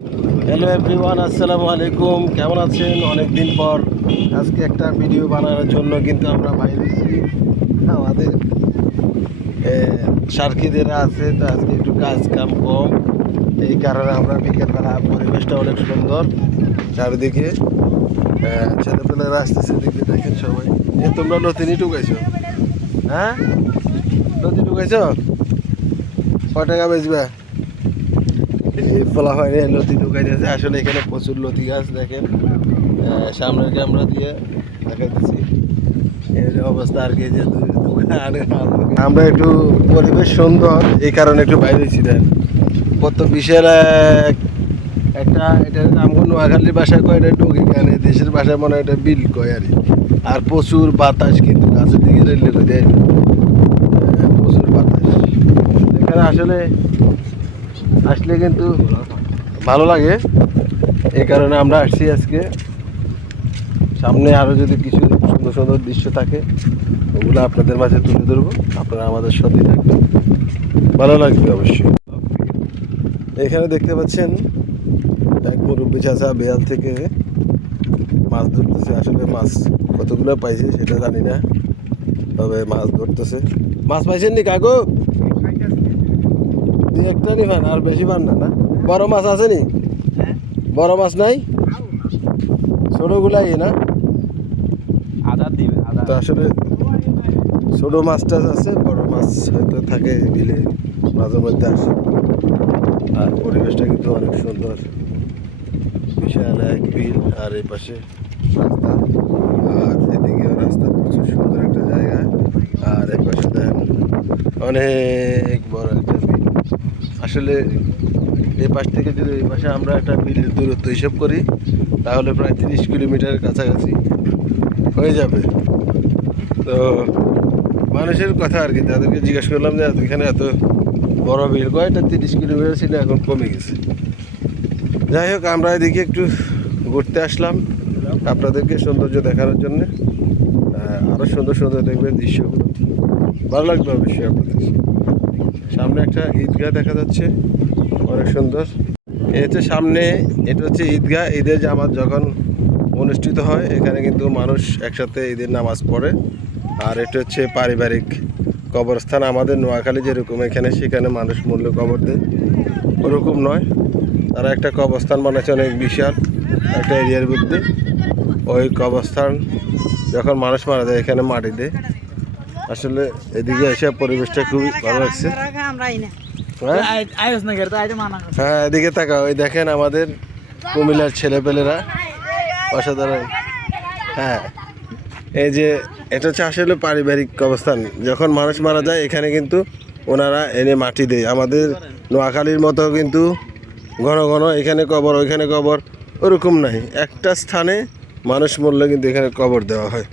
Hello everyone, আসসালামু আলাইকুম। কেমন আছেন? অনেক দিন পর আজকে একটা ভিডিও বানানোর জন্য কিন্তু আমরা বাইরে এসেছি। আমাদের সার্কিদেরা আছে, তো আজকে একটু কাজ কাম কম, এই কারণে আমরা বিকেলবেলা, পরিবেশটা অনেক সুন্দর চারিদিকে, ছেলেপেলেরা আসতেছে, দিকে দেখেন সবাই। তোমরা নতুনই ঢুকাইছো? হ্যাঁ, নতুন ঢুকাইছো? কয় টাকা বেচবা? ফলা হয় লতি ঢুকাই দিয়েছে। আসলে এখানে প্রচুর লতি গাছ দেখেন, সামনের ক্যামেরা দিয়ে দেখাইতেছি এই যে অবস্থা আর কি। যে আমরা একটু পরিবেশ সুন্দর, এই কারণে একটু বাইরে ছিলেন। কত বিশাল একটা, এটা আমার নোয়াখালীর ভাষায় কয়, এটা ডুগি গান, দেশের ভাষায় মনে হয় এটা বিল কয় আর প্রচুর বাতাস কিন্তু গাছের দিকে রেলে কই দেয়, প্রচুর বাতাস এখানে। আসলে কিন্তু ভালো লাগে, এই কারণে আমরা আসছি আজকে। সামনে আরও যদি কিছু সুন্দর সুন্দর দৃশ্য থাকে, ওগুলো আপনাদের মাঝে তুলে ধরবো। আপনারা আমাদের সাথে থাকবেন, ভালো লাগবে অবশ্যই। এখানে দেখতে পাচ্ছেন এক মুরব্বী চাচা বেয়াল থেকে মাছ ধরতেছে। আসলে মাছ কতগুলো পাইছে সেটা জানি না, তবে মাছ ধরতেছে। মাছ পাইছেন নি কাকু? দুই একটা নি পান, আর বেশি পান না? না, বড় মাছ আছে নি? বড় মাছ নাই, ছোটগুলাই না? তো আসলে ছোট মাছ টাছ আছে, বড় মাছ হয়তো থাকে বিলে, মাঝে মধ্যে আসে। আর পরিবেশটা কিন্তু অনেক সুন্দর, বিশাল এক বিল, আর এই পাশে রাস্তা, আর এদিকে রাস্তা, প্রচুর সুন্দর একটা জায়গা। আর এই পাশে দেখেন অনেক বড় একটা বিল। আসলে এই পাশ থেকে যদি এই পাশে আমরা একটা বিলের দূরত্ব হিসাব করি, তাহলে প্রায় 30 কিলোমিটারের কাছাকাছি হয়ে যাবে। তো মানুষের কথা আর কি, তাদেরকে জিজ্ঞেস করলাম যে এখানে এত বড় বিল, কয়টা 30 কিলোমিটার ছিল, এখন কমে গেছে। যাই হোক, আমরা এদিকে একটু ঘুরতে আসলাম আপনাদেরকে সৌন্দর্য দেখানোর জন্য। আরও সুন্দর সুন্দর দেখবেন দৃশ্যগুলো, ভালো লাগবে অবশ্যই আপনাদের। সামনে একটা ঈদগাহ দেখা যাচ্ছে, অনেক সুন্দর। এই হচ্ছে সামনে, এটা হচ্ছে ঈদগাহ। ঈদের জামাত যখন অনুষ্ঠিত হয়, এখানে কিন্তু মানুষ একসাথে ঈদের নামাজ পড়ে। আর এটা হচ্ছে পারিবারিক কবরস্থান। আমাদের নোয়াখালী যেরকম এখানে সেখানে মানুষ মূল্য কবর দেয়, ওরকম নয়। তারা একটা কবরস্থান বানাচ্ছে অনেক বিশাল একটা এরিয়ার মধ্যে। ওই কবরস্থান যখন মানুষ মারা যায়, এখানে মাটি দেয়। আসলে এদিকে এসে পরিবেশটা খুবই ভালো লাগছে। হ্যাঁ, এদিকে তাকা, ওই দেখেন আমাদের কুমিল্লার ছেলেপেলেরা অসাধারণ। হ্যাঁ, এই যে এটা হচ্ছে আসলে পারিবারিক কবরস্থান। যখন মানুষ মারা যায়, এখানে কিন্তু ওনারা এনে মাটি দেয়। আমাদের নোয়াখালীর মতো কিন্তু ঘন ঘন এখানে কবর ওইখানে কবর ওরকম নাই। একটা স্থানে মানুষ মরলে কিন্তু এখানে কবর দেওয়া হয়।